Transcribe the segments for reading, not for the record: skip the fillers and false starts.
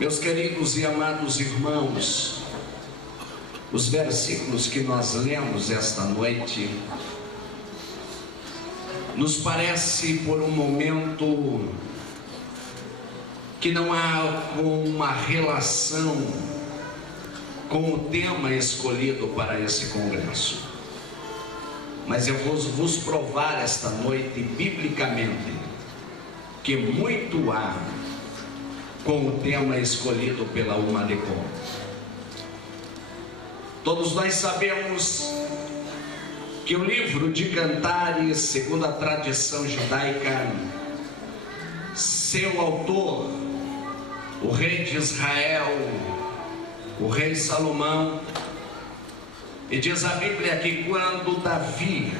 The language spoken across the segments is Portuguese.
Meus queridos e amados irmãos, os versículos que nós lemos esta noite nos parece por um momento que não há uma relação com o tema escolhido para esse congresso. Mas eu vou vos provar esta noite, biblicamente, que muito há com o tema escolhido pela Humanecom. Todos nós sabemos que o livro de Cantares, segundo a tradição judaica, seu autor, o rei de Israel, o rei Salomão, e diz a Bíblia que quando Davi,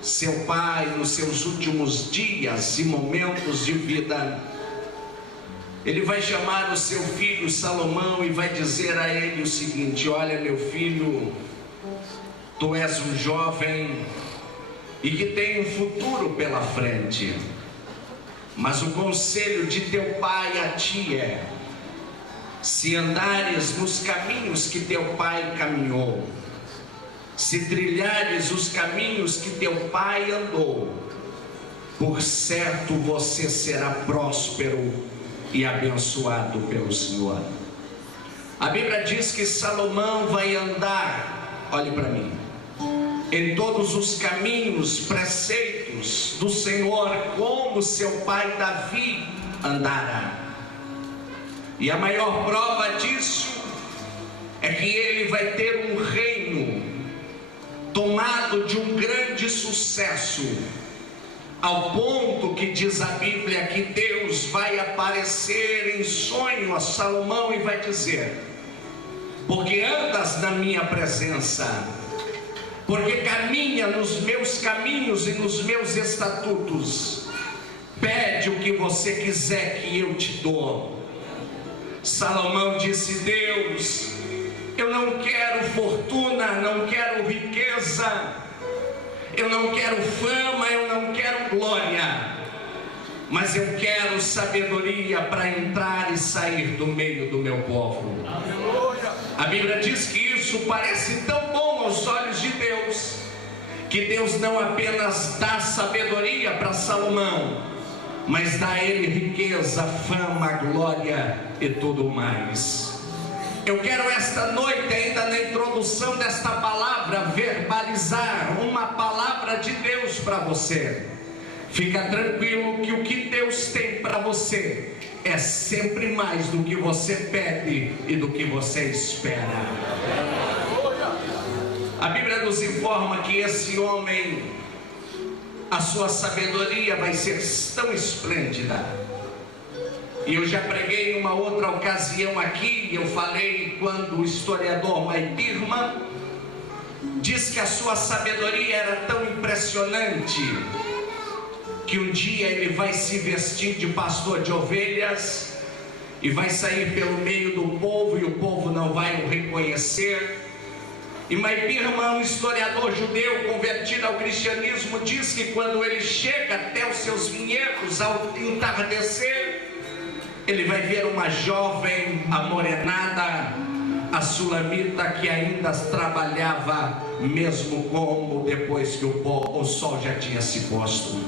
seu pai, nos seus últimos dias e momentos de vida, ele vai chamar o seu filho Salomão e vai dizer a ele o seguinte: olha, meu filho, tu és um jovem e que tem um futuro pela frente, mas o conselho de teu pai a ti é: se andares nos caminhos que teu pai caminhou, se trilhares os caminhos que teu pai andou, por certo você será próspero e abençoado pelo Senhor. A Bíblia diz que Salomão vai andar, olhe para mim, em todos os caminhos, preceitos do Senhor, como seu pai Davi andara. E a maior prova disso é que ele vai ter um reino tomado de um grande sucesso, ao ponto que diz a Bíblia que Deus vai aparecer em sonho a Salomão e vai dizer: porque andas na minha presença, porque caminha nos meus caminhos e nos meus estatutos, pede o que você quiser que eu te dou. Salomão disse: Deus, eu não quero fortuna, não quero riqueza, eu não quero fama, eu não quero glória, mas eu quero sabedoria para entrar e sair do meio do meu povo. A Bíblia diz que isso parece tão bom aos olhos de Deus, que Deus não apenas dá sabedoria para Salomão, mas dá a ele riqueza, fama, glória e tudo mais. Eu quero esta noite, ainda na introdução desta palavra, verbalizar uma palavra de Deus para você. Fica tranquilo que o que Deus tem para você é sempre mais do que você pede e do que você espera. A Bíblia nos informa que esse homem, a sua sabedoria vai ser tão esplêndida. E eu já preguei em uma outra ocasião aqui, eu falei quando o historiador Maipirman diz que a sua sabedoria era tão impressionante que um dia ele vai se vestir de pastor de ovelhas e vai sair pelo meio do povo e o povo não vai o reconhecer. E Maipirman, um historiador judeu convertido ao cristianismo, diz que quando ele chega até os seus vinhedos ao entardecer, ele vai ver uma jovem amorenada, a sulamita, que ainda trabalhava mesmo como depois que o sol já tinha se posto.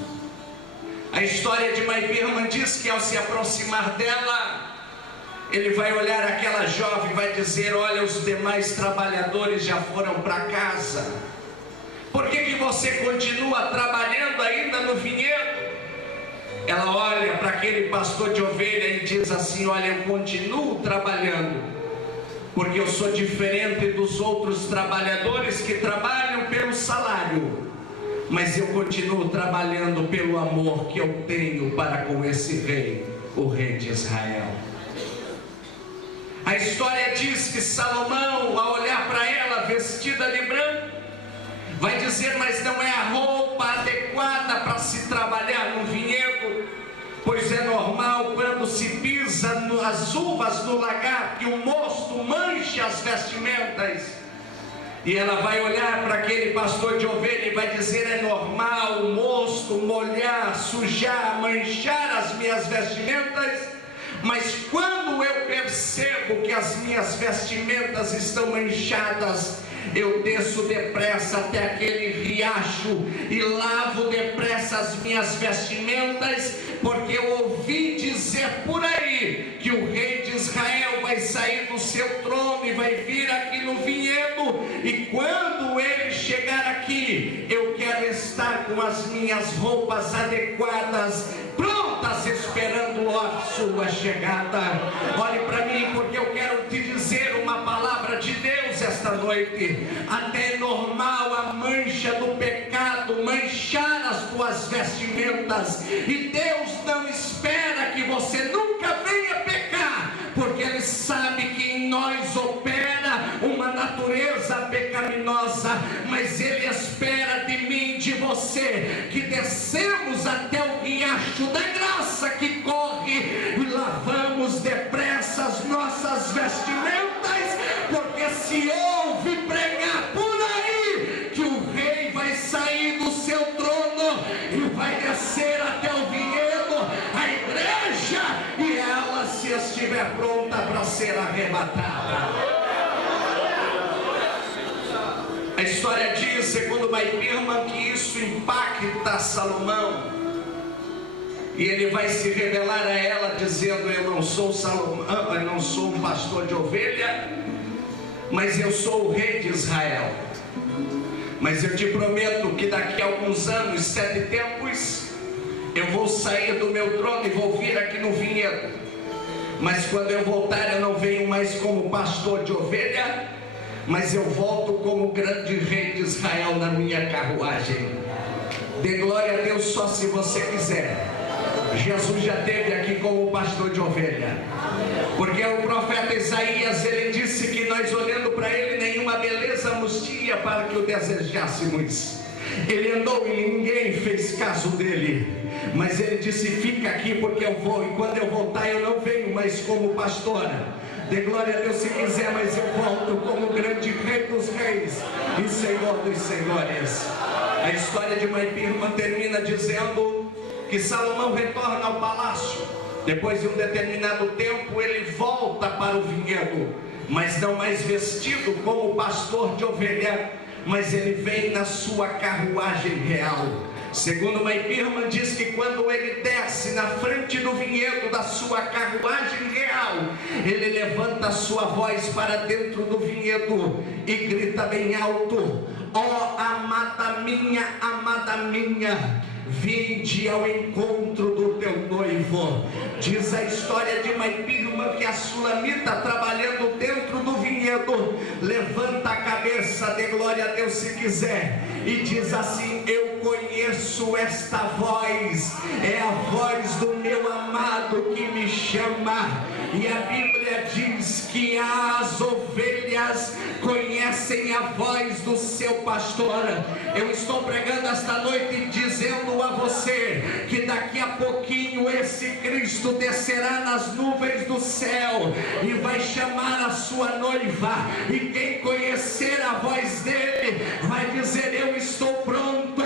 A história de Maipirman diz que ao se aproximar dela, ele vai olhar aquela jovem e vai dizer: olha, os demais trabalhadores já foram para casa, por que você continua trabalhando ainda no vinhedo? Ela olha para aquele pastor de ovelha e diz assim: olha, eu continuo trabalhando, porque eu sou diferente dos outros trabalhadores que trabalham pelo salário, mas eu continuo trabalhando pelo amor que eu tenho para com esse rei, o rei de Israel. A história diz que Salomão, ao olhar para ela vestida de branco, vai dizer: mas não é a roupa adequada para se trabalhar no vinhedo, pois é normal quando se pisa as uvas no lagar que o mosto manche as vestimentas. E ela vai olhar para aquele pastor de ovelha e vai dizer: é normal o mosto molhar, sujar, manchar as minhas vestimentas, Mas quando eu percebo que as minhas vestimentas estão manchadas, eu desço depressa até aquele riacho e lavo depressa as minhas vestimentas, porque eu ouvi dizer por aí que o rei de Israel vai sair do seu trono e vai vir aqui no vinhedo, e quando ele chegar aqui, eu quero estar com as minhas roupas adequadas, prontas, esperando a sua chegada. Olhe para mim, porque eu quero te dizer uma palavra de Deus esta noite. Até é normal a mancha do pecado manchar as tuas vestimentas, e Deus não espera que você nunca venha pecar, porque Ele sabe que em nós opera uma natureza pecaminosa, mas Ele espera de mim, de você, que descemos até o riacho da graça que corre e lavamos depressa as nossas vestimentas, porque se ouve pregar por aí que o rei vai sair do seu trono e vai descer até o vinhedo, a igreja, e ela, se estiver pronta para ser arrebatada. A história diz, segundo Maipirman, que isso impacta Salomão, e ele vai se revelar a ela dizendo: eu não sou Salomão, eu não sou um pastor de ovelha, mas eu sou o rei de Israel. Mas eu te prometo que daqui a alguns anos, 7 tempos, eu vou sair do meu trono e vou vir aqui no vinhedo. Mas quando eu voltar, eu não venho mais como pastor de ovelha, mas eu volto como grande rei de Israel na minha carruagem. Dê glória a Deus só se você quiser. Jesus já esteve aqui como pastor de ovelha, porque o profeta Isaías, ele disse que nós, olhando para ele, nenhuma beleza nos tinha para que o desejássemos. Ele andou e ninguém fez caso dele, mas ele disse: fica aqui porque eu vou, e quando eu voltar eu não venho mais como pastor. Dê glória a Deus se quiser, mas eu volto como grande rei dos reis e senhor dos senhores. A história de Maipirman termina dizendo que Salomão retorna ao palácio. Depois de um determinado tempo, ele volta para o vinhedo, mas não mais vestido como pastor de ovelha, mas ele vem na sua carruagem real. Segundo Maipirman, diz que quando ele desce na frente do vinhedo da sua carruagem real, ele levanta a sua voz para dentro do vinhedo e grita bem alto: ó amada minha, vinde ao encontro do teu noivo. Diz a história de Maipirman que a sulamita, trabalhando dentro do vinhedo, levanta a cabeça, dê glória a Deus se quiser, e diz assim: eu conheço esta voz, é a voz do meu amado que me chama. E a Bíblia diz que as ovelhas conhecem a voz do seu pastor. Eu estou pregando esta noite dizendo a você que daqui a pouquinho esse Cristo descerá nas nuvens do céu e vai chamar a sua noiva, e quem conhecer a voz dele vai dizer: eu estou pronto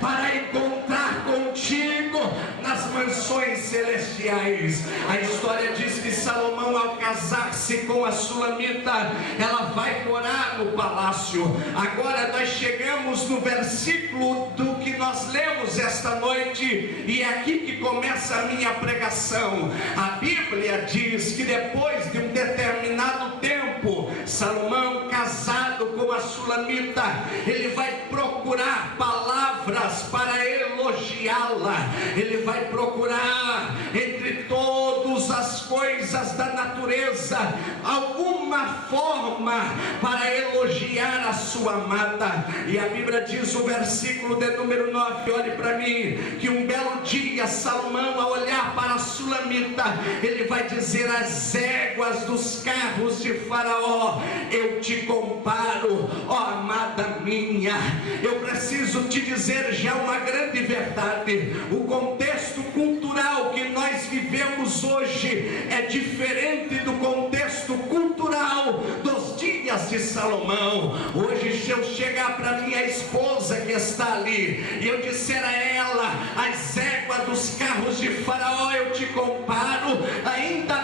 para encontrar contigo nas mansões celestiais. A história diz que Salomão, ao casar-se com a sulamita, ela vai morar no palácio. Agora nós chegamos no versículo do que nós lemos esta noite, e é aqui que começa a minha pregação. A Bíblia diz que depois de um determinado tempo, Salomão, casado com a sulamita, ele vai procurar palavras para elogiá-la. Ele vai procurar entre todas as coisas da natureza alguma forma para elogiar a sua amada. E a Bíblia diz, o versículo de número 9, olhe para mim, que um belo dia Salomão, ao olhar para a sulamita, ele vai dizer: as éguas dos carros de Faraó eu te comparo, ó amada minha. Eu preciso te dizer já uma grande verdade: o contexto cultural que nós vivemos hoje é diferente do contexto cultural dos dias de Salomão. Hoje, se eu chegar para minha esposa que está ali e eu disser a ela: as éguas dos carros de Faraó eu te comparo, ainda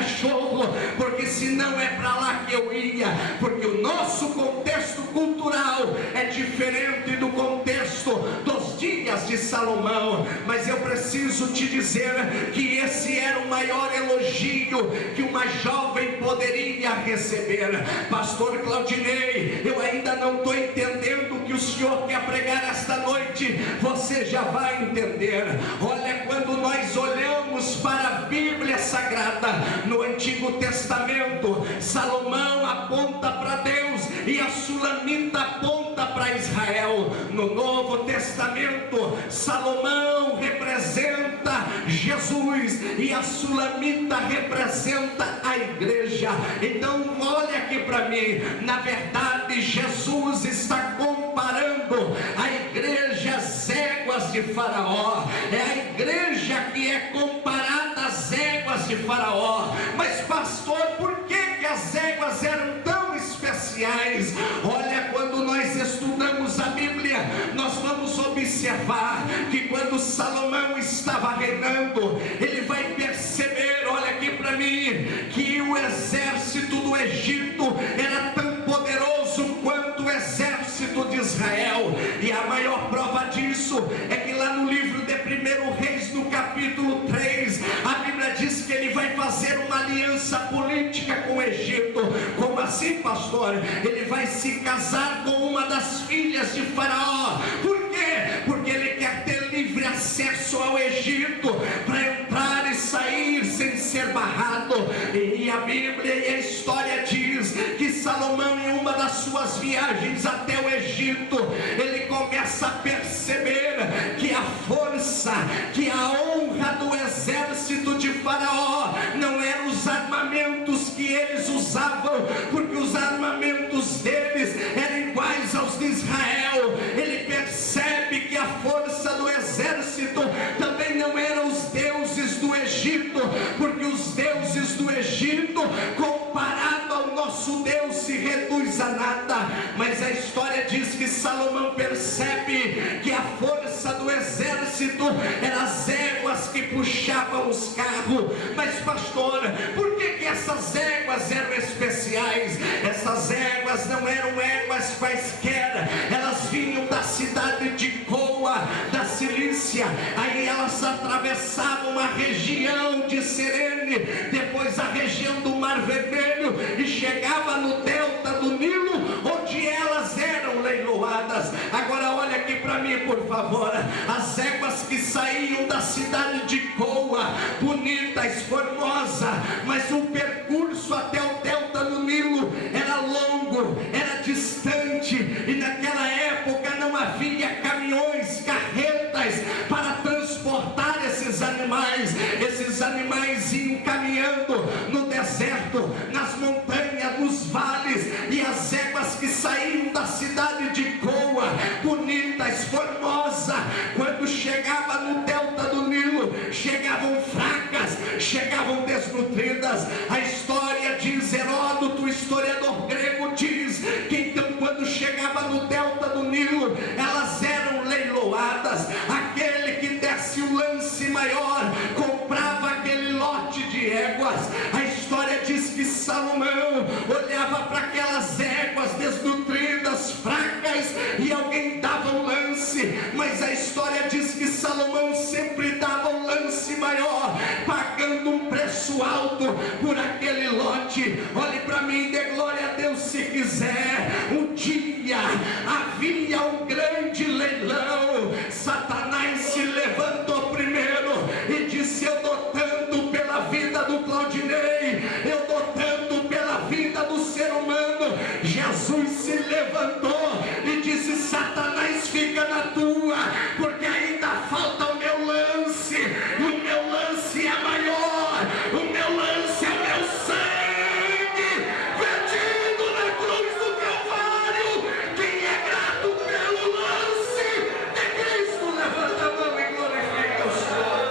cachorro, porque senão é para lá que eu ia, porque o nosso contexto cultural é diferente do contexto dos dias de Salomão. Mas eu preciso te dizer que esse era o maior elogio que uma jovem poderia receber. Pastor Claudinei, eu ainda não estou entendendo o que o senhor quer pregar esta noite. Você já vai entender. Olha, quando nós olhamos para a Bíblia Sagrada, no Antigo Testamento, Salomão aponta para Deus e a Sulamita aponta para Israel. No Novo Testamento, Salomão representa Jesus e a Sulamita representa a igreja. Então olha aqui para mim, na verdade Jesus está comparando a igreja às éguas de Faraó. É a igreja que é comparada às éguas de Faraó. Mas pastor, por que as éguas eram tão especiais? Olha, quando nós estudamos a Bíblia, nós vamos observar que quando Salomão estava reinando, ele vai perceber, olha aqui para mim, que o exército do Egito era tão poderoso quanto o exército de Israel. E a maior prova disso é que lá no livro de 1 Reis, no capítulo 3, a Bíblia diz que ele vai fazer uma aliança política com o Egito. Como assim, pastor? Ele vai se casar com uma das filhas de Faraó. Por quê? Porque ele quer ter livre acesso ao Egito, para entrar e sair sem ser barrado. E a Bíblia e a história diz que Salomão, em uma das suas viagens até o Egito, ele começa a perceber que a força, que a honra do exército de Faraó não eram os armamentos que eles usavam, porque os armamentos deles eram iguais aos de Israel. Ele percebe que a força do exército também não eram os deuses do Egito, porque os deuses do Egito, comparado ao nosso Deus, se reduz a nada. Mas a história diz que Salomão percebe que a força do exército eram as éguas que puxavam os carros. Mas pastor, por que essas éguas eram especiais? Essas éguas não eram éguas quaisquer, elas vinham da cidade de Coa, da Cilícia. Aí elas atravessavam a região de Cirene, depois a região do Mar Vermelho, e chegava no delta do Nilo, onde elas eram leiloadas. Agora olha aqui para mim, por favor. As éguas que saíam da cidade de Coa, bonitas, formosas, mas o percurso até o delta do Nilo era longo, era distante, e naquela época não havia caminhões, carretas para transportar esses animais. Esses animais iam caminhando no deserto, nas montanhas, nos vales, e as éguas que saíam da cidade de Coa, bonitas, formosas, quando chegava no delta do Nilo, chegavam fracas, chegavam desnutridas. A história diz, Heródoto, historiador grego, diz que então quando chegava no delta do Nilo, elas eram leiloadas. Aquele que desse o lance maior comprava aquele lote de éguas. A história diz que Salomão olhava para aquelas éguas desnutridas, fracas, e alguém dava um lance. Mas a história diz que Salomão sempre dava um lance maior, pagando um preço alto por aquele lote. Olhe para mim, dê glória a Deus se quiser. Um dia havia um grande leilão. Satanás se levantou primeiro e disse: eu dou tanto pela vida do Claudinei, eu dou tanto pela vida do ser humano. Jesus se levantou e disse: Satanás, fica na tua, porque ainda falta o meu lance. O meu lance é maior, o meu lance é o meu sangue vertido na cruz do Calvário. Quem é grato pelo lance de Cristo, levanta a mão e glorifica o Senhor.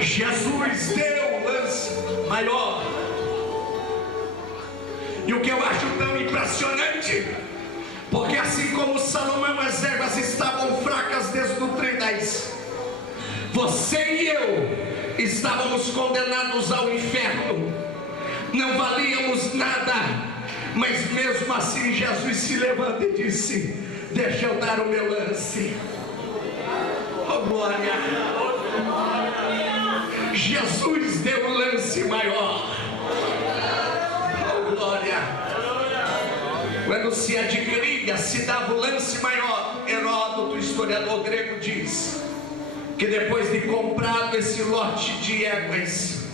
Jesus deu um lance maior. E o que eu acho tão impressionante, porque assim como Salomão, as éguas estavam fracas, desnutridas, você e estávamos condenados ao inferno, não valíamos nada, mas mesmo assim Jesus se levanta e disse: deixa eu dar o meu lance. Oh glória! Jesus deu um lance maior. Oh glória! Quando se adquiria, se dava o lance maior. Heródoto, historiador grego, diz que depois de comprado esse lote de éguas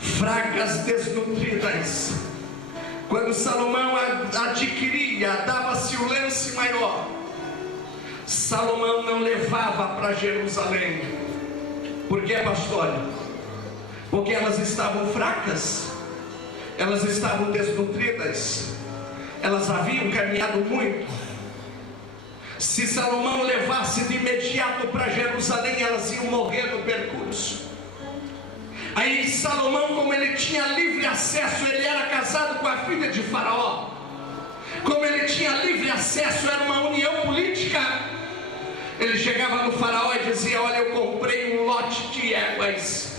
fracas, desnutridas, quando Salomão adquiria, dava-se o lance maior, Salomão não levava para Jerusalém. Por que, pastor? Porque elas estavam fracas, elas estavam desnutridas, elas haviam caminhado muito. Se Salomão levasse de imediato para Jerusalém, elas iam morrer no percurso. Aí Salomão, como ele tinha livre acesso, ele era casado com a filha de Faraó, como ele tinha livre acesso, era uma união política, ele chegava no Faraó e dizia: olha, eu comprei um lote de éguas,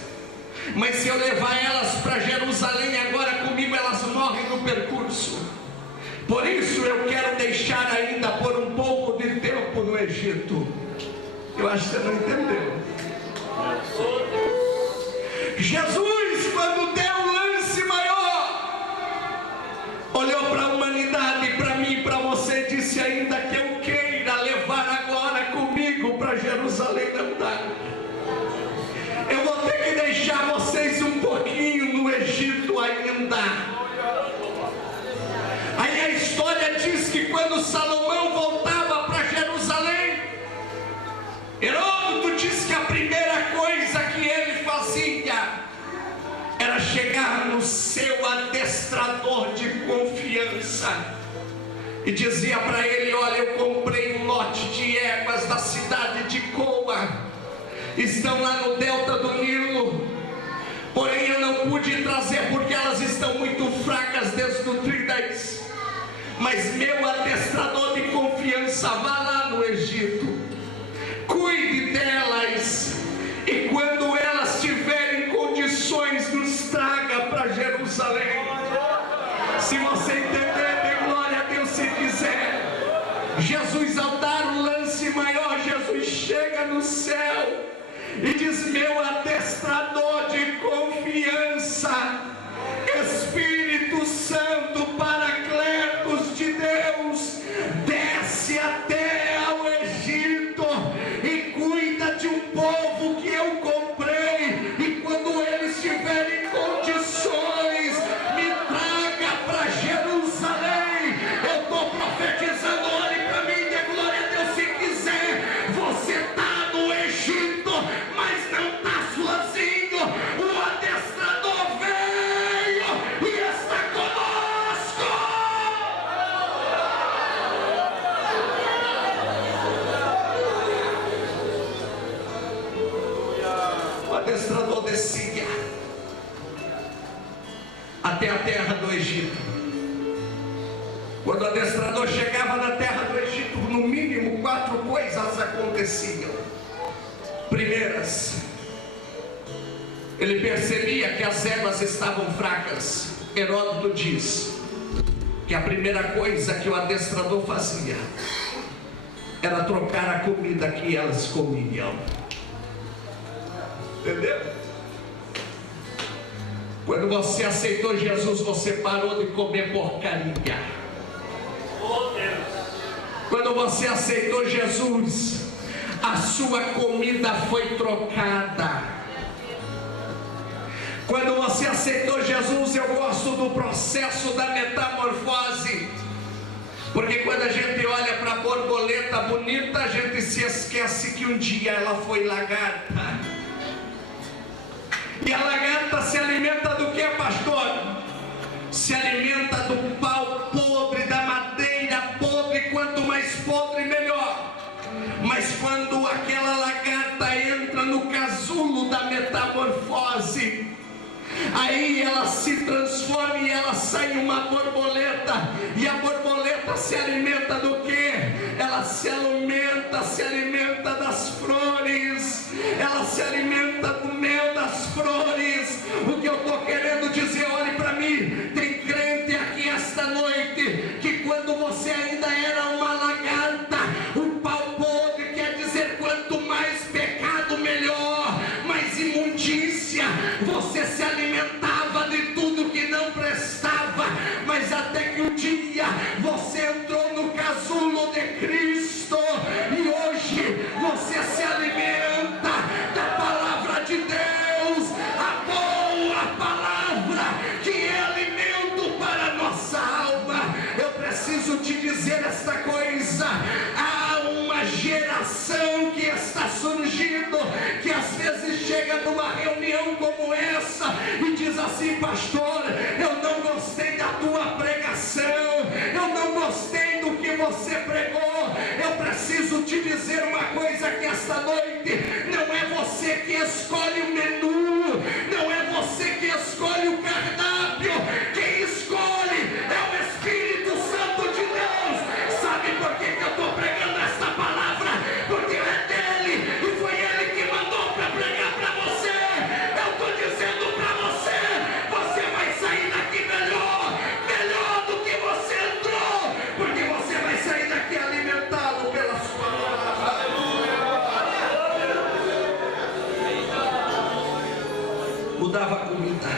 mas se eu levar elas para Jerusalém agora comigo, elas morrem no percurso. Por isso eu quero deixar ainda por um pouco de tempo no Egito. Eu acho que você não entendeu. Jesus, quando deu o lance maior, olhou para a humanidade, para mim e para você, e disse: ainda que eu queira levar agora comigo para Jerusalém, não dá. Eu vou ter que deixar vocês um pouquinho no Egito ainda. Aí a história diz que quando Salomão voltava para Jerusalém, Heródoto diz que a primeira coisa que ele fazia era chegar no seu adestrador de confiança e dizia para ele: olha, eu comprei um lote de éguas da cidade de Coa, estão lá no delta do Nilo, porém eu não pude trazer porque elas estão muito fracas, desnutridas. Mas meu adestrador de confiança, vá lá no Egito, cuide delas, e quando elas tiverem condições, nos traga para Jerusalém. Se você entender, dê glória a Deus se quiser. Jesus, ao dar o lance maior, Jesus chega no céu e diz: meu adestrador de confiança, Espírito Santo, Paracletos de Deus, desce até ao Egito e cuida de um povo que eu comprei, e quando eles tiverem condições, me traga para Jerusalém. Eu estou profetizando, olhe para mim, dê glória a Deus se quiser. Você está no Egito, mas não está sozinho. O adestrador veio e está conosco. O adestrador descia até a terra do Egito. Quando o adestrador chegava na terra do Egito, no mínimo 4 coisas aconteciam. Primeiras, ele percebia que as éguas estavam fracas. Heródoto diz que a primeira coisa que o adestrador fazia era trocar a comida que elas comiam. Entendeu? Quando você aceitou Jesus, você parou de comer porcaria. Quando você aceitou Jesus, a sua comida foi trocada. Quando você aceitou Jesus, eu gosto do processo da metamorfose, porque quando a gente olha para a borboleta bonita, a gente se esquece que um dia ela foi lagarta. E a lagarta se alimenta do que, pastor? Se alimenta do pau podre, da madeira podre. Quanto mais podre, melhor. Mas quando aquela lagarta entra no casulo da metamorfose, aí ela se transforma e ela sai uma borboleta. E a borboleta se alimenta do que? Ela se alimenta das flores. Ela se alimenta do mel das flores. pregação que está surgindo, que às vezes chega numa reunião como essa e diz assim: pastor, eu não gostei da tua pregação, eu não gostei do que você pregou. Eu preciso te dizer uma coisa, que esta noite não é você que escolhe o menu, não é você que escolhe o cardápio. Quem escolhe é o Espírito Santo de Deus. Sabe por que eu estou pregando esta palavra? Porque é dele e foi ele que mandou para pregar para você. Eu estou dizendo para você: você vai sair daqui melhor do que você entrou, porque você vai sair daqui alimentado pela sua palavra. Mudava a comida.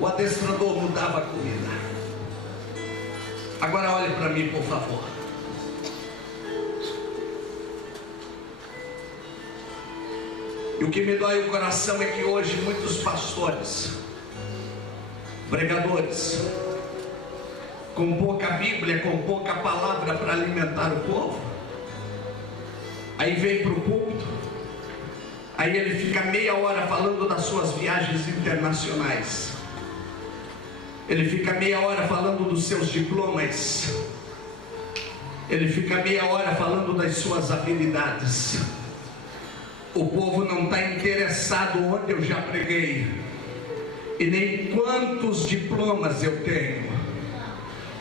O adestrador mudava a comida. Agora olhe para mim, por favor. E o que me dói o coração é que hoje muitos pastores, pregadores, com pouca Bíblia, com pouca palavra para alimentar o povo, aí vem para o púlpito, aí ele fica meia hora falando das suas viagens internacionais, ele fica meia hora falando dos seus diplomas, ele fica meia hora falando das suas habilidades. O povo não está interessado onde eu já preguei, e nem quantos diplomas eu tenho.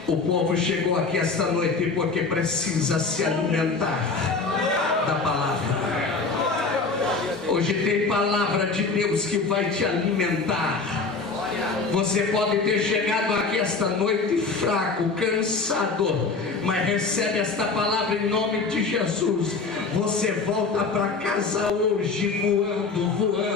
O povo chegou aqui esta noite porque precisa se alimentar da palavra. Hoje tem palavra de Deus que vai te alimentar. Você pode ter chegado aqui esta noite fraco, cansado, mas recebe esta palavra em nome de Jesus. Você volta para casa hoje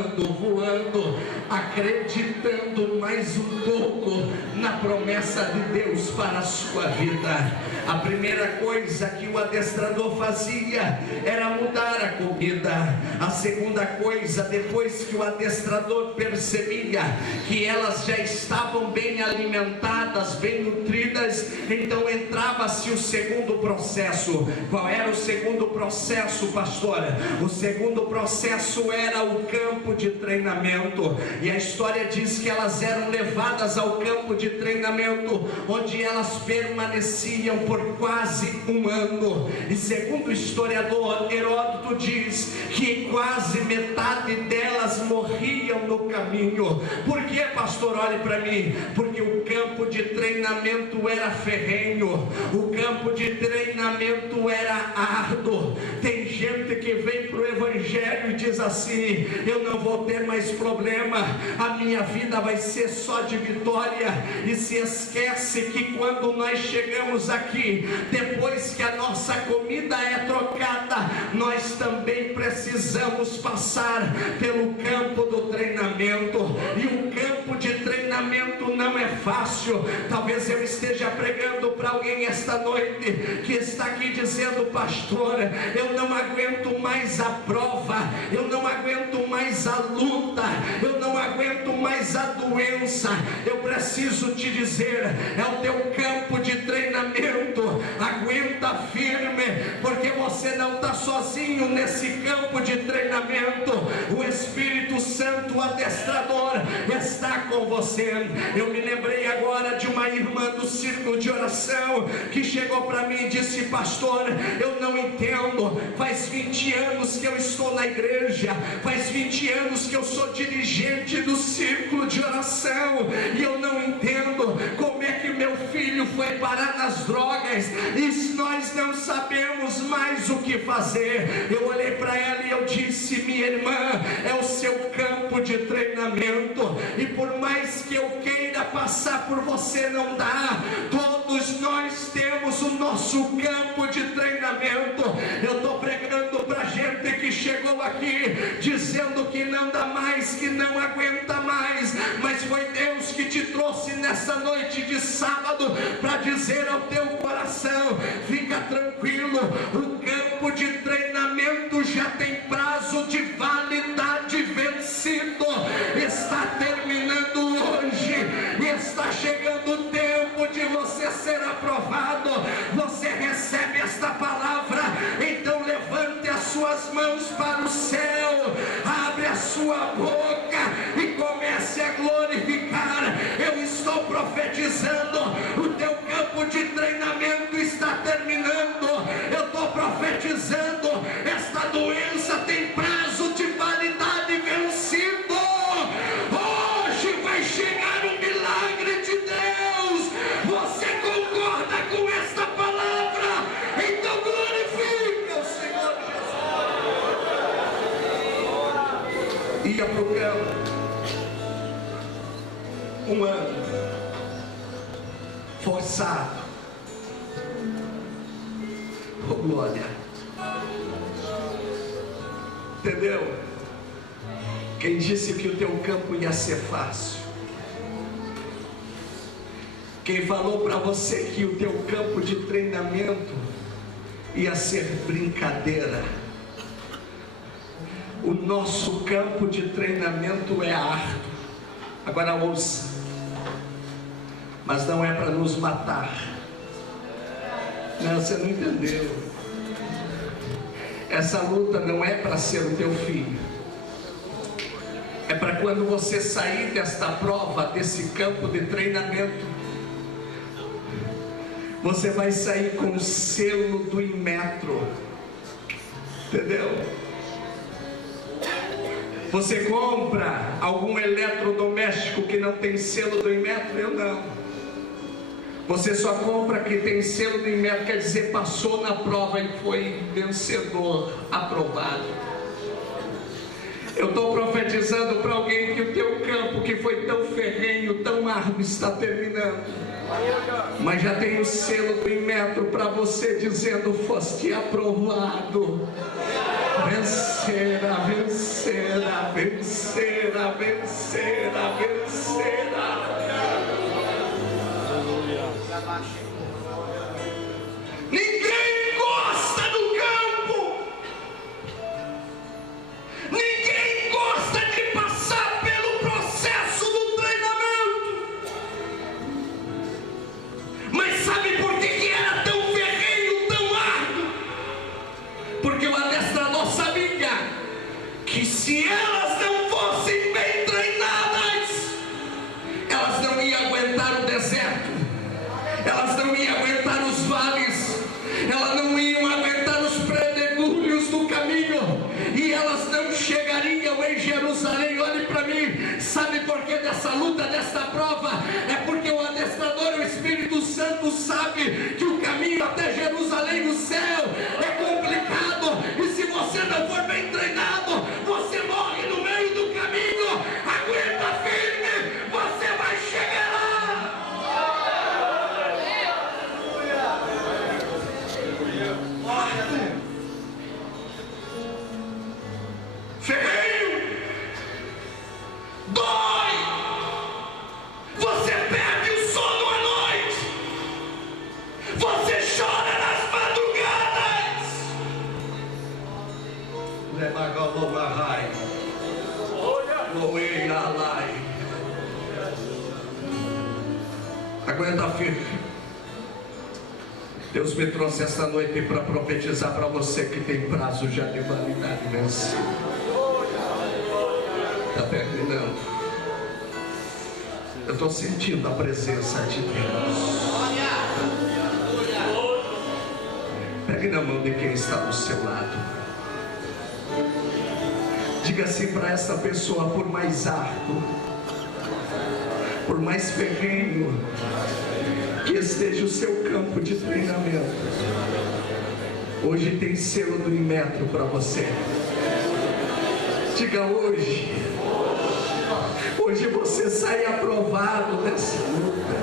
voando, acreditando mais um pouco na promessa de Deus para a sua vida. A primeira coisa que o adestrador fazia era mudar a comida. A segunda coisa, depois que o adestrador percebia que elas já estavam bem alimentadas, bem nutridas, então entrava-se o segundo processo. Qual era o segundo processo, pastor? O segundo processo era o campo de treinamento. E a história diz que elas eram levadas ao campo de treinamento, onde elas permaneciam por quase um ano. E segundo o historiador Heródoto diz que quase metade delas morriam no caminho. Por que, pastor? Olhe para mim. Porque o campo de treinamento era ferrenho, o campo de treinamento era árduo. Tem gente que vem para o evangelho e diz assim: eu não vou ter mais problema, a minha vida vai ser só de vitória, e se esquece que quando nós chegamos aqui, depois que a nossa comida é trocada, nós também precisamos passar pelo campo do treinamento. E o campo de treinamento não é fácil. Talvez eu esteja pregando para alguém esta noite que está aqui dizendo: pastor, eu não aguento mais a prova, eu não aguento mais a luta, eu não aguento mais a doença. Eu preciso te dizer, é o teu campo de treinamento. Aguenta firme, porque você não está sozinho nesse campo de treinamento. O Espírito Santo, o adestrador, está com você. Eu me lembrei agora de uma irmã do círculo de oração que chegou para mim e disse: pastor, eu não entendo, faz 20 anos que eu estou na igreja, faz 20 anos que eu sou dirigente do círculo de oração, e eu não entendo como é que meu filho foi parar nas drogas, e nós não sabemos mais o que fazer. Eu olhei para ela e eu disse: minha irmã, é o seu campo de treinamento, e por mais que eu queira passar por você, não dá. Todos nós temos o nosso campo de treinamento. Eu estou pregando para gente que chegou aqui dizendo que não dá mais, que não aguenta mais, mas foi Deus que te trouxe nessa noite de sábado para dizer ao teu coração: fica tranquilo, o campo de treinamento já tem prazo de validade vencido, está terminando hoje, está chegando o tempo de você ser aprovado. Você recebe suas mãos para o céu, abre a sua boca e comece a glorificar. Eu estou profetizando, o teu campo de treinamento está terminando. Eu estou profetizando, esta doença tem prazo de validade vencido. Hoje vai chegar um milagre de Deus. Você concorda com esta palavra? Então glorifica o Senhor Jesus. Ia para o campo um ano forçado. Oh, glória. Entendeu? Quem disse que o teu campo ia ser fácil? Quem falou para você que o teu campo de treinamento ia ser brincadeira? O nosso campo de treinamento é árduo. Agora ouça, mas não é para nos matar. Não, você não entendeu. Essa luta não é para ser o teu filho. É para quando você sair desta prova, desse campo de treinamento, você vai sair com o selo do Inmetro. Entendeu? Você compra algum eletrodoméstico que não tem selo do Inmetro? Eu não. Você só compra que tem selo do Inmetro, quer dizer, passou na prova e foi vencedor, aprovado. Eu estou profetizando para alguém que o teu campo, que foi tão ferrenho, tão árduo, está terminando. Mas já tem o selo do Inmetro para você, dizendo: foste aprovado. Vencerá, vencerá, vencerá, vencerá, vencerá. Ninguém gosta do campo. Ninguém gosta de passar pelo processo do treinamento. Mas sabe por que era tão ferrenho, tão árduo? Porque o adestrador sabia que se elas não fossem bem treinadas, elas não iam aguentar o deserto, elas não iam aguentar os vales, elas não iam aguentar os pedregulhos do caminho, e elas não chegariam em Jerusalém. Olhe para mim, sabe por que dessa luta, desta prova? É porque o adestrador, o Espírito Santo, sabe que o caminho até Jerusalém, no céu, é complicado, e se você não for bem treinado, você morre no meio do caminho. Aguenta firme, você vai chegar lá. Ferreiro, dói, você perde o sono à noite, você chora nas madrugadas. Lemagalomarrai, loeiralai. Aguenta firme. Deus me trouxe esta noite para profetizar para você que tem prazo já de validade vencido. Está terminando. Eu estou sentindo a presença de Deus. Pegue na mão de quem está do seu lado. Diga assim para essa pessoa: por mais árduo, por mais ferrenho que esteja o seu campo de treinamento, hoje tem selo do Inmetro para você. Diga: hoje você sai aprovado dessa luta.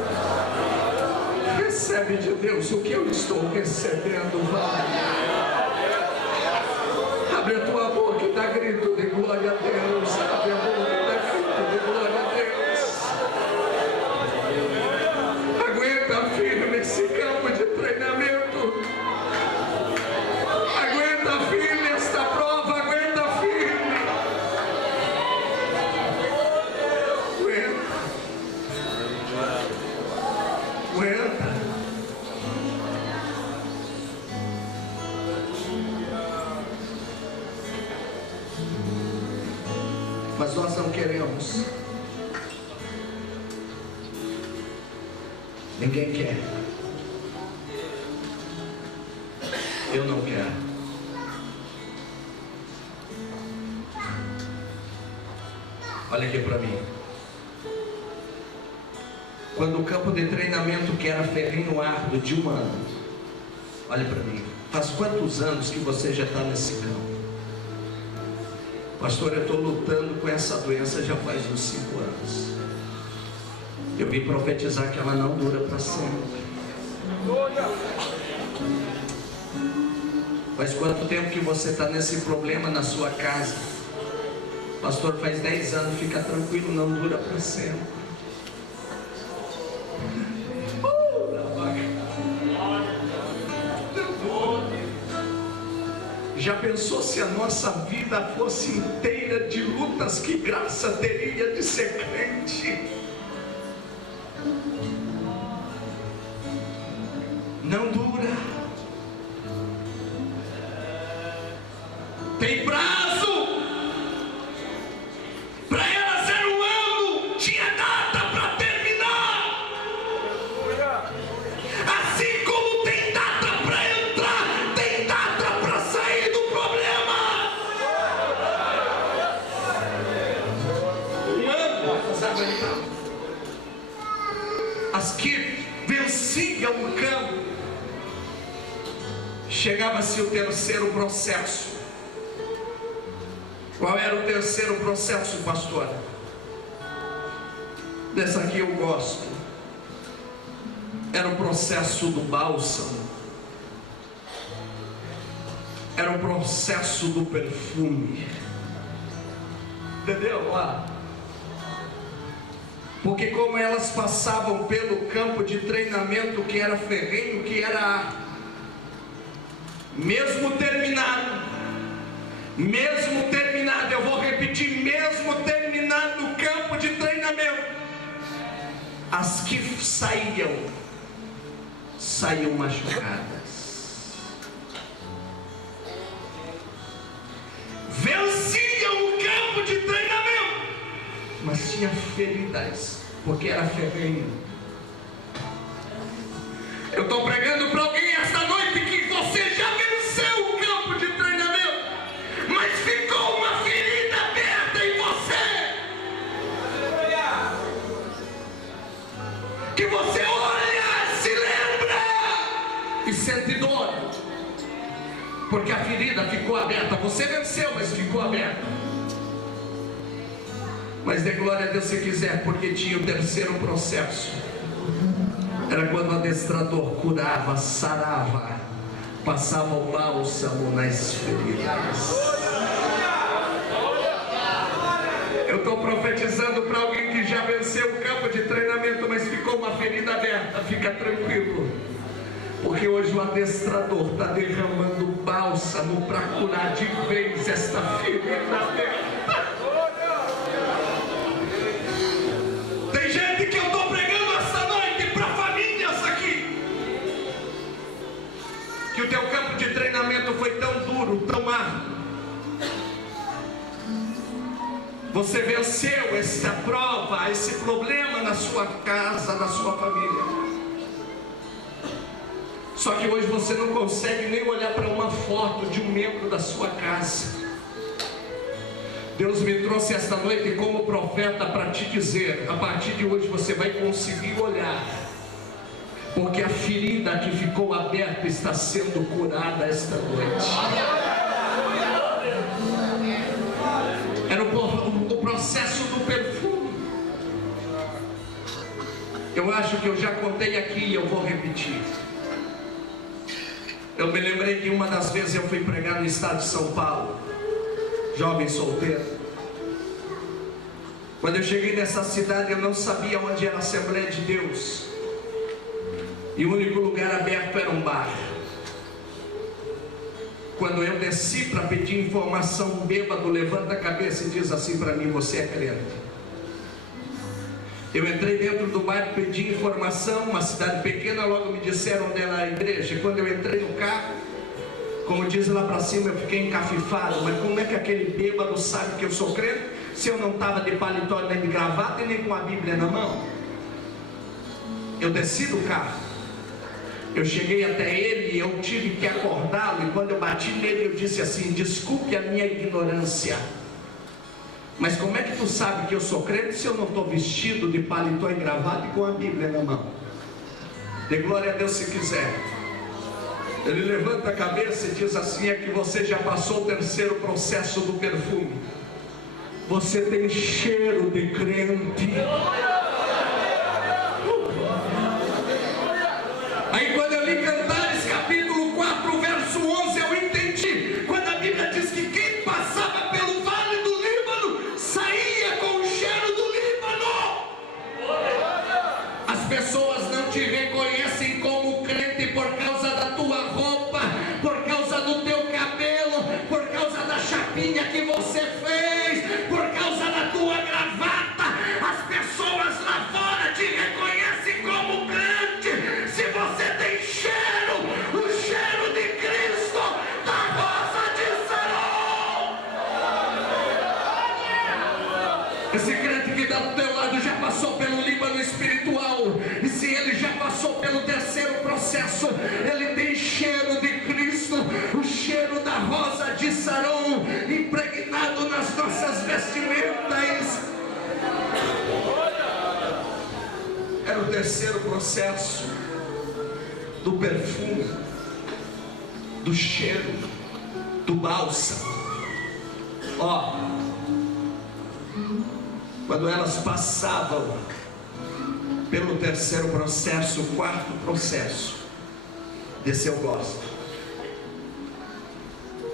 Recebe de Deus o que eu estou recebendo. Vai, abre a tua boca e dá grito de glória a Deus. Abre a boca e dá grito de glória a Deus. Aguenta firme esse campo de treinamento. Aguenta firme esta prova. Aguenta firme. Aguenta. mas nós não queremos. Ninguém quer. Eu não quero. Olha aqui para mim. Quando o campo de treinamento, que era ferrinho árduo de 1 ano, olha para mim, faz quantos anos que você já está nesse campo? Pastor, eu estou lutando com essa doença já faz uns 5 anos. Eu vim profetizar que ela não dura para sempre. Faz quanto tempo que você está nesse problema na sua casa? Pastor, faz 10 anos, fica tranquilo, não dura para sempre. Já pensou se a nossa vida fosse inteira de lutas? Que graça teria de ser crente? Não dura. Tem prazo. Para ela ser 1 ano, tinha data para terminar. Assim como tem data para entrar, tem data para sair do problema. 1 ano, sabe? As que venciam o campo, chegava-se o terceiro processo. Qual era o terceiro processo, pastor? Dessa aqui eu gosto. Era o processo do bálsamo. Era o processo do perfume. Entendeu? Lá. Porque como elas passavam pelo campo de treinamento, que era ferrenho, que era mesmo terminado, eu vou repetir, mesmo terminado o campo de treinamento, as que saíam machucadas, venciam o campo de treinamento, mas tinha feridas, porque era ferrenho. Eu estou pregando para alguém esta noite que você já venceu o campo de treinamento, mas ficou uma ferida aberta em você, que você olha, se lembra e sente dor, porque a ferida ficou aberta. Você venceu, mas ficou aberta. Mas dê glória a Deus se quiser, porque tinha o terceiro processo. Era quando o adestrador curava, sarava, passava o bálsamo nas feridas. Eu estou profetizando para alguém que já venceu o campo de treinamento, mas ficou uma ferida aberta. Fica tranquilo, porque hoje o adestrador está derramando bálsamo para curar de vez esta ferida aberta. Tem gente que eu estou pregando esta noite para famílias aqui, que o teu campo de treinamento foi tão duro, tão árduo. Você venceu essa prova, esse problema na sua casa, na sua família. Só que hoje você não consegue nem olhar para uma foto de um membro da sua casa. Deus me trouxe esta noite como profeta para te dizer: a partir de hoje você vai conseguir olhar, porque a ferida que ficou aberta está sendo curada esta noite. Era o processo do perfume. Eu acho que eu já contei aqui e eu vou repetir. Eu me lembrei que uma das vezes eu fui pregar no estado de São Paulo, jovem solteiro. Quando eu cheguei nessa cidade, eu não sabia onde era a Assembleia de Deus, e o único lugar aberto era um bar. Quando eu desci para pedir informação, um bêbado levanta a cabeça e diz assim para mim: você é crente? Eu entrei dentro do bar, pedi informação, uma cidade pequena, logo me disseram onde era a igreja. E quando eu entrei no carro, como diz lá para cima, eu fiquei encafifado. Mas como é que aquele bêbado sabe que eu sou crente? se eu não estava de paletó, nem de gravata e nem com a Bíblia na mão? Eu desci do carro, eu cheguei até ele e eu tive que acordá-lo, e quando eu bati nele eu disse assim: desculpe a minha ignorância, mas como é que tu sabe que eu sou crente se eu não estou vestido de paletó e gravata e com a Bíblia na mão? Dê glória a Deus se quiser. Ele levanta a cabeça e diz assim: é que você já passou o terceiro processo do perfume. Você tem cheiro de crente. Aí quando eu li Cantares capítulo 4 verso 11, eu entendi. Quando a Bíblia diz que quem passava pelo vale do Líbano saía com o cheiro do Líbano. As pessoas não te reconhecem como crente por causa da tua roupa, por causa do teu cabelo, por causa da chapinha que você fez, por causa da tua gravata. As pessoas lá fora te reconhecem como crente se você tem cheiro, o cheiro de Cristo, da rosa de Sarão. Esse crente que está do teu lado já passou pelo Líbano espiritual, e se ele já passou pelo terceiro processo, ele tem cheiro de Cristo, o cheiro da rosa de Sarão impregnado nas nossas vestimentas. Era o terceiro processo do perfume, do cheiro, do bálsamo. Ó, quando elas passavam pelo terceiro processo, o quarto processo, desse eu gosto,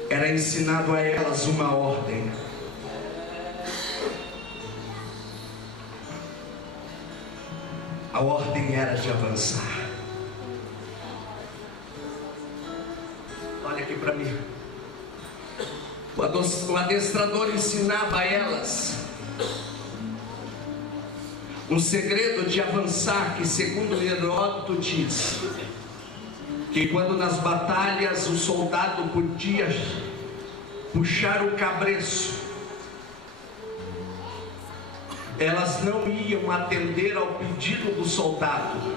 era ensinado a elas uma ordem. A ordem era de avançar. Olha aqui para mim. O adestrador ensinava a elas um segredo de avançar, que segundo Heródoto diz que quando nas batalhas o soldado podia puxar o cabreço, elas não iam atender ao pedido do soldado,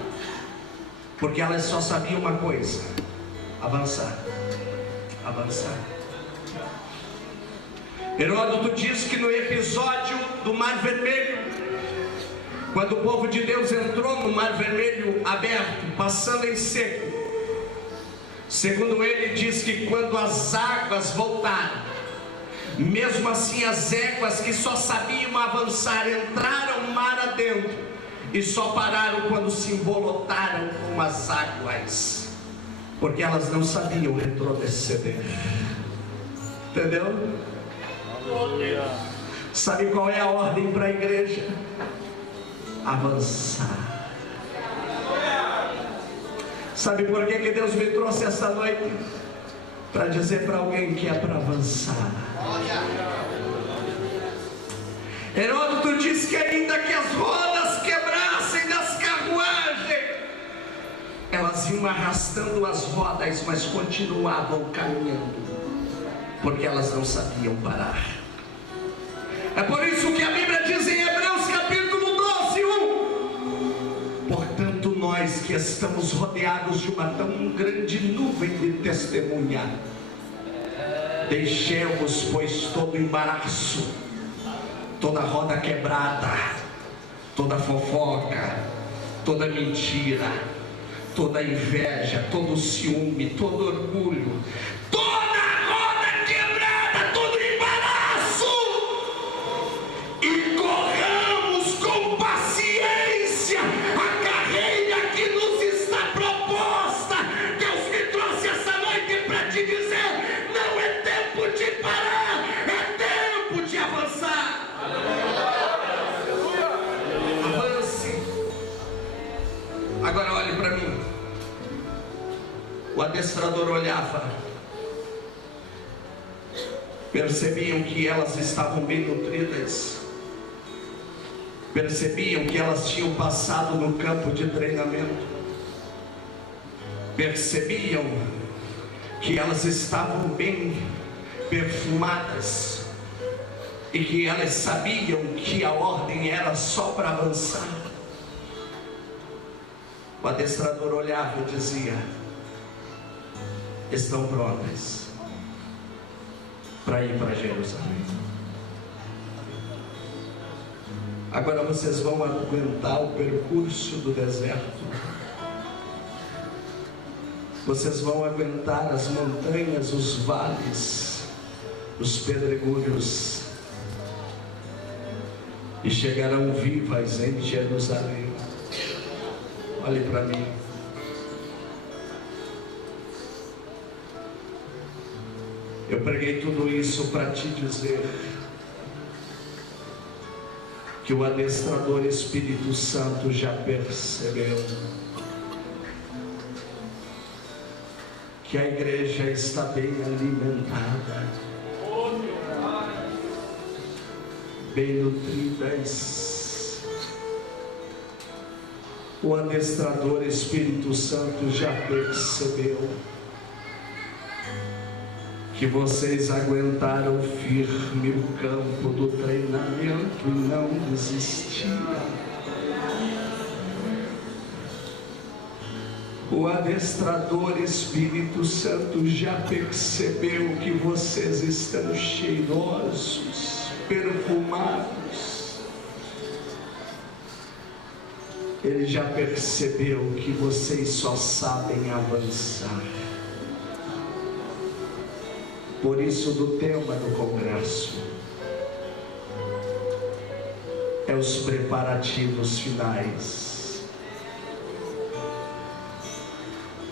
porque elas só sabiam uma coisa: avançar, avançar. Heródoto diz que no episódio do Mar Vermelho, quando o povo de Deus entrou no Mar Vermelho aberto, passando em seco, segundo ele diz que quando as águas voltaram, mesmo assim as éguas que só sabiam avançar entraram mar adentro e só pararam quando se embolotaram com as águas, porque elas não sabiam retroceder. Entendeu? Sabe qual é a ordem para a igreja? Avançar. Sabe por que Deus me trouxe esta noite? Para dizer para alguém que é para avançar. Heródoto diz que ainda que as rodas quebrassem das carruagens, elas iam arrastando as rodas, mas continuavam caminhando, porque elas não sabiam parar. É por isso que a Bíblia diz em Hebreus capítulo 12, 1: portanto nós que estamos rodeados de uma tão grande nuvem de testemunha, deixemos pois todo embaraço, toda roda quebrada, toda fofoca, toda mentira, toda inveja, todo ciúme, todo orgulho, toda roda quebrada, todo embaraço, e corramos com paciência a carreira que nos está proposta. Deus me trouxe essa noite para te dizer: não é tempo de parar, é tempo de avançar. Avance. Agora olhe para mim. O adestrador olhava, percebiam que elas estavam bem nutridas, percebiam que elas tinham passado no campo de treinamento, percebiam que elas estavam bem perfumadas, e que elas sabiam que a ordem era só para avançar. O adestrador olhava e dizia: estão prontas para ir para Jerusalém. Agora vocês vão aguentar o percurso do deserto. Vocês vão aguentar as montanhas, os vales, os pedregulhos, e chegarão vivas em Jerusalém. Olhe para mim. Eu preguei tudo isso para te dizer que o adestrador Espírito Santo já percebeu que a igreja está bem alimentada, bem nutridas. O adestrador Espírito Santo já percebeu que vocês aguentaram firme o campo do treinamento e não desistiram. O adestrador Espírito Santo já percebeu que vocês estão cheirosos, perfumados. Ele já percebeu que vocês só sabem avançar. Por isso, do tema do congresso é os preparativos finais.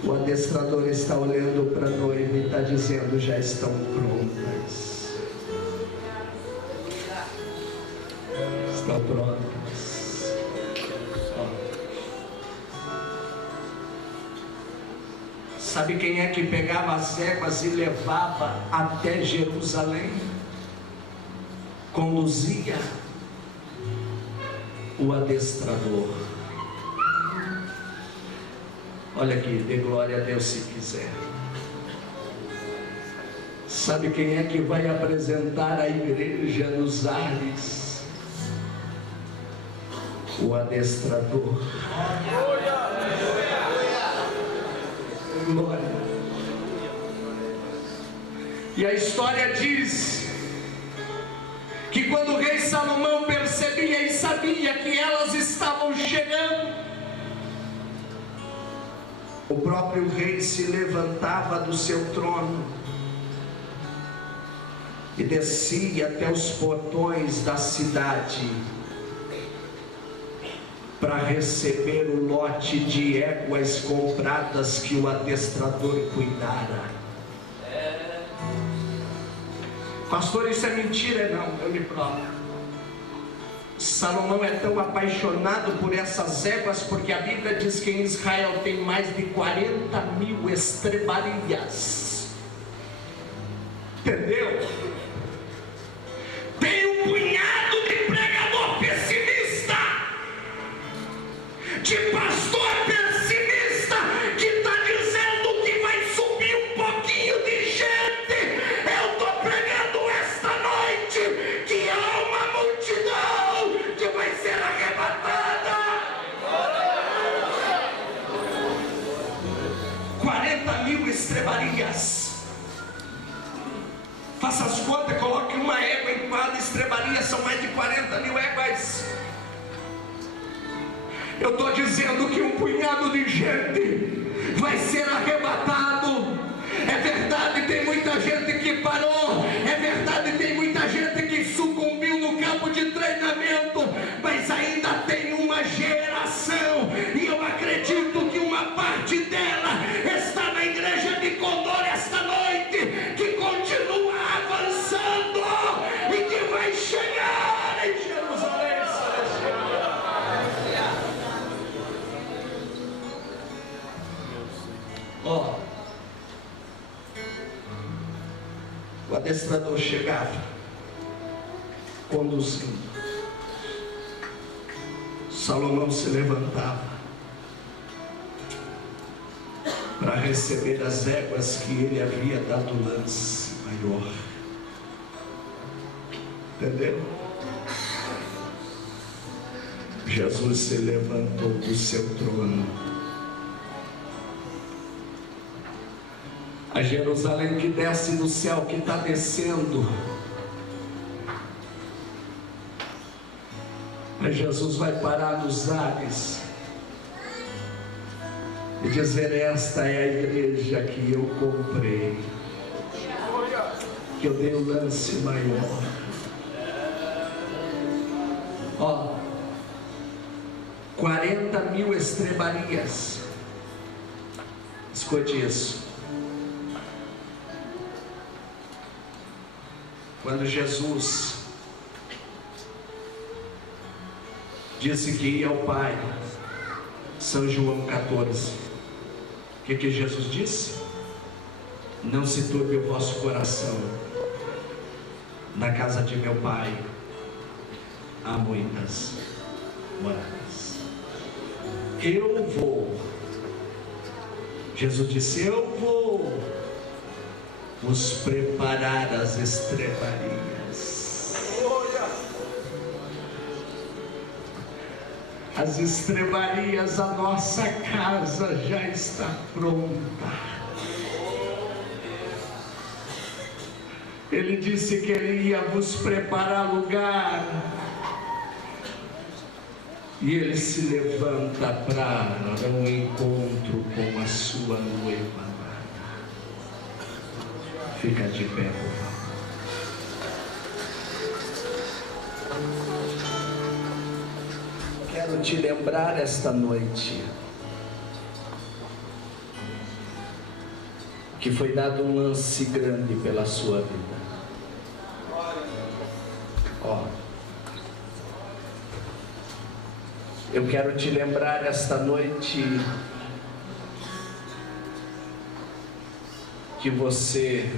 O adestrador está olhando para a noiva e está dizendo: já estão prontas. Estão prontas. Sabe quem é que pegava as éguas e levava até Jerusalém? Conduzia o adestrador. Olha aqui, dê glória a Deus se quiser. Sabe quem é que vai apresentar a igreja nos ares? O adestrador. Glória. E a história diz que quando o rei Salomão percebia e sabia que elas estavam chegando, o próprio rei se levantava do seu trono e descia até os portões da cidade para receber o lote de éguas compradas que o adestrador cuidara. Pastor, isso é mentira? Não, eu me provo. Salomão é tão apaixonado por essas éguas porque a Bíblia diz que em Israel tem mais de 40.000 estrebarias. Entendeu? Tem um punhado de pregador pessimista, de pastor pessimista, que está dizendo que vai subir um pouquinho de gente. Eu estou pregando esta noite que há uma multidão que vai ser arrebatada. 40.000 estrebarias. Faça as contas, coloque uma égua em cada estrebaria, são mais de 40.000 éguas. Eu estou dizendo que um punhado de gente vai ser arrebatado. É verdade, tem muita gente que parou. É verdade, tem muita gente que sucumbiu no campo de treinamento. Mas ainda tem uma geração, e eu acredito que uma parte dela está na igreja de Condor esta noite, que continua avançando e que vai chegar em Jerusalém Celestial. O adestrador chegava conduzindo. Salomão se levantava para receber as éguas que ele havia dado lance maior. Entendeu? Jesus se levantou do seu trono. A Jerusalém que desce do céu, que está descendo. Mas Jesus vai parar nos ares e dizer: esta é a igreja que eu comprei, que eu dei o lance maior. Ó, 40 mil estrebarias. Escute isso. Quando Jesus disse que ia ao Pai, São João 14, o que Jesus disse? Não se turbe o vosso coração, na casa de meu Pai há muitas moradas. Eu vou, Jesus disse, eu vou vos preparar as estrebarias. As estrebarias, a nossa casa já está pronta. Ele disse que Ele ia vos preparar lugar. E Ele se levanta para um encontro com a sua noiva. Fica de pé, por favor. Quero te lembrar esta noite que foi dado um lance grande pela sua vida. Ó, eu quero te lembrar esta noite que você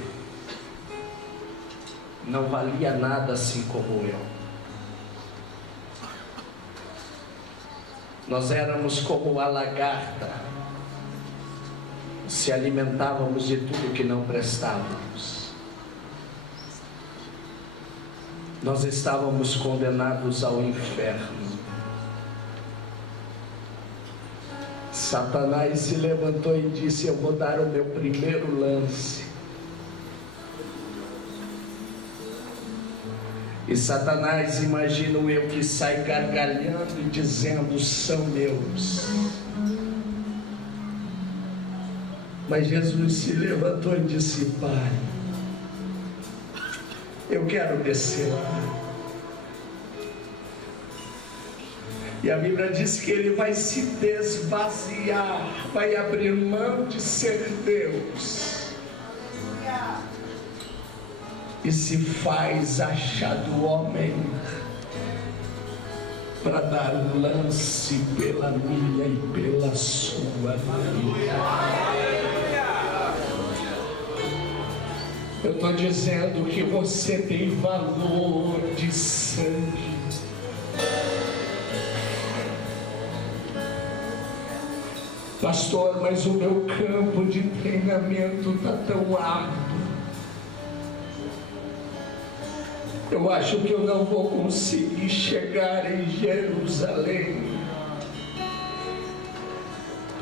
não valia nada assim como eu. Nós éramos como a lagarta, se alimentávamos de tudo que não prestávamos. Nós estávamos condenados ao inferno. Satanás se levantou e disse: eu vou dar o meu primeiro lance. E Satanás, imagino eu, que sai gargalhando e dizendo: são meus. Mas Jesus se levantou e disse: Pai, eu quero descer lá. E a Bíblia diz que Ele vai se desvaziar, vai abrir mão de ser Deus, e se faz achado homem para dar um lance pela minha e pela sua vida. Eu estou dizendo que você tem valor de sangue. Pastor, mas o meu campo de treinamento está tão árduo. Eu acho que eu não vou conseguir chegar em Jerusalém.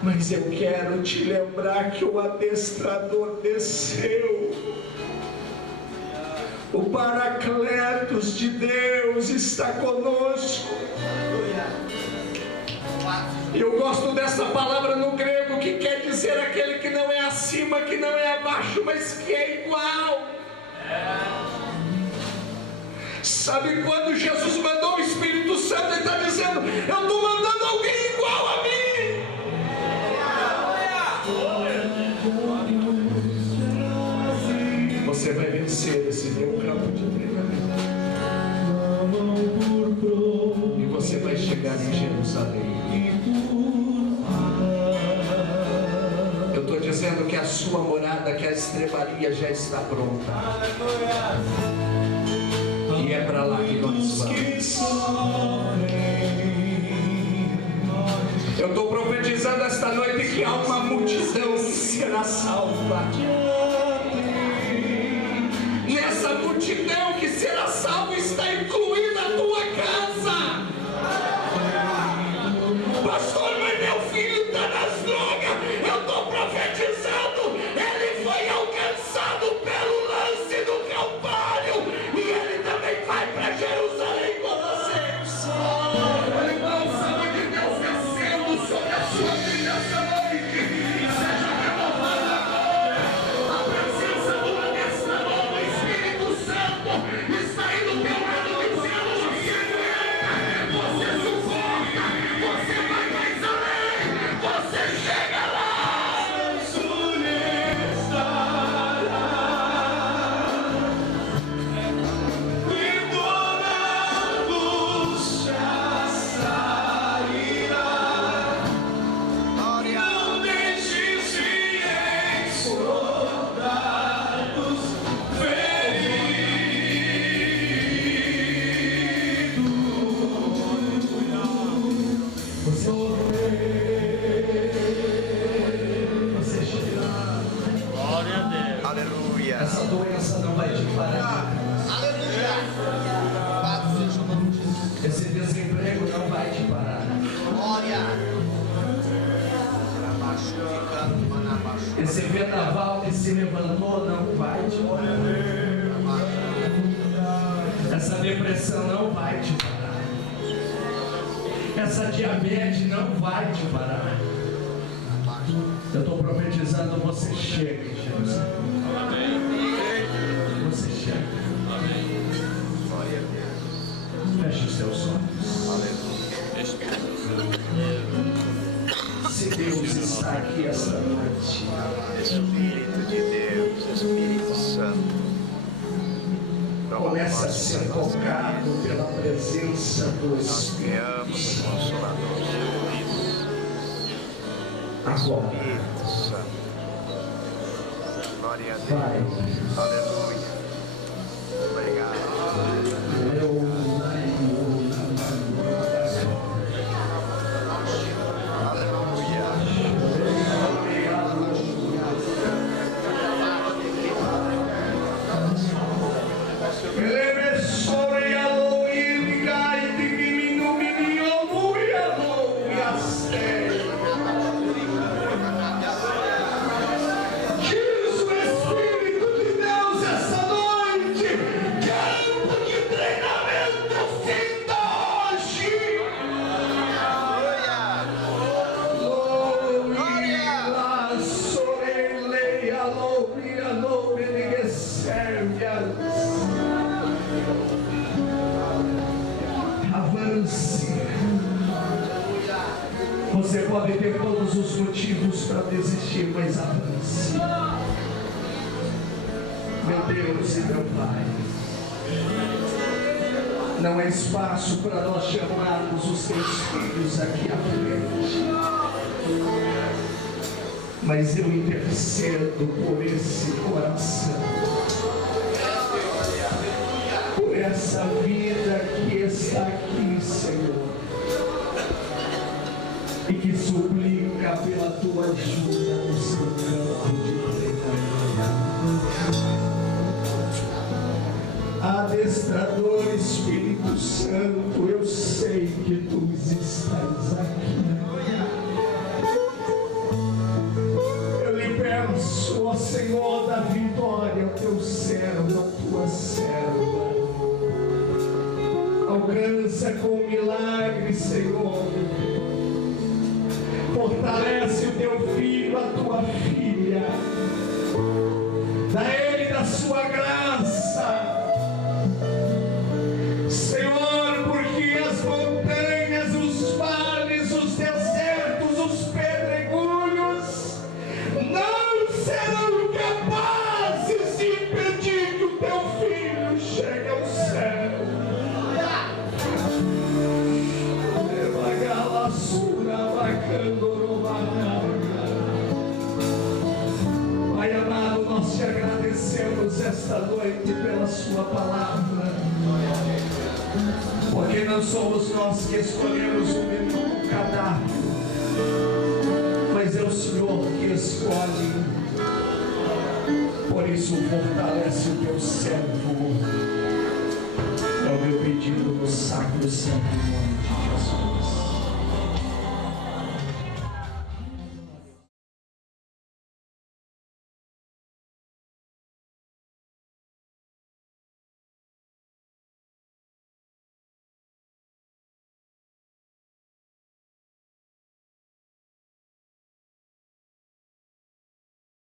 Mas eu quero te lembrar que o adestrador desceu. O Paracletos de Deus está conosco. Eu gosto dessa palavra no grego, que quer dizer aquele que não é acima, que não é abaixo, mas que é igual. Sabe quando Jesus mandou o Espírito Santo, Ele está dizendo: eu estou mandando alguém igual a mim. Você vai vencer esse meu campo de treinamento. E você vai chegar em Jerusalém. Eu estou dizendo que a sua morada, que a estrebaria já está pronta. E é para lá que nós vamos. Eu estou profetizando esta noite que há uma multidão que será salva. Nessa multidão que será salva está doença não vai te parar. Aleluia. Louvado seja o nome de Jesus. Esse desemprego não vai te parar. Glória. Esse vendaval que se levantou não vai te parar. Essa depressão não vai te parar. Essa diabetes não vai te parar. Eu estou profetizando, você chega em Jerusalém. Você chega. Feche os seus olhos. Se Deus está aqui esta noite, Espírito de Deus, Espírito Santo, comece a ser tocado pela presença do Espírito criamos o Consolador Jesus, agora. Espírito Santo. Glória a Deus. Vai. Aleluia. Obrigado. Você pode ter todos os motivos para desistir, mas avance. Meu Deus e meu Pai, não é espaço para nós chamarmos os teus filhos aqui à frente, mas eu intercedo por esse coração, por essa vida que está aqui, Senhor, e que suplica pela tua ajuda no seu campo de treinamento. Adestrador Espírito Santo, eu sei que tu estás aqui. Eu lhe peço, ó Senhor, da vitória ao teu servo, a tua serva. Alcança com milagre, Senhor. Fortalece o teu filho, a tua filha. Dá ele da sua graça, Senhor, porque as montanhas, os vales, os desertos, os pedregulhos não serão capazes de impedir que o teu filho chegue ao céu. Pai amado, nós te agradecemos esta noite pela sua palavra, porque não somos nós que escolhemos o menu cadáver, mas é o Senhor que escolhe. Por isso fortalece o teu servo. É o meu pedido no sacro santo nome de Jesus.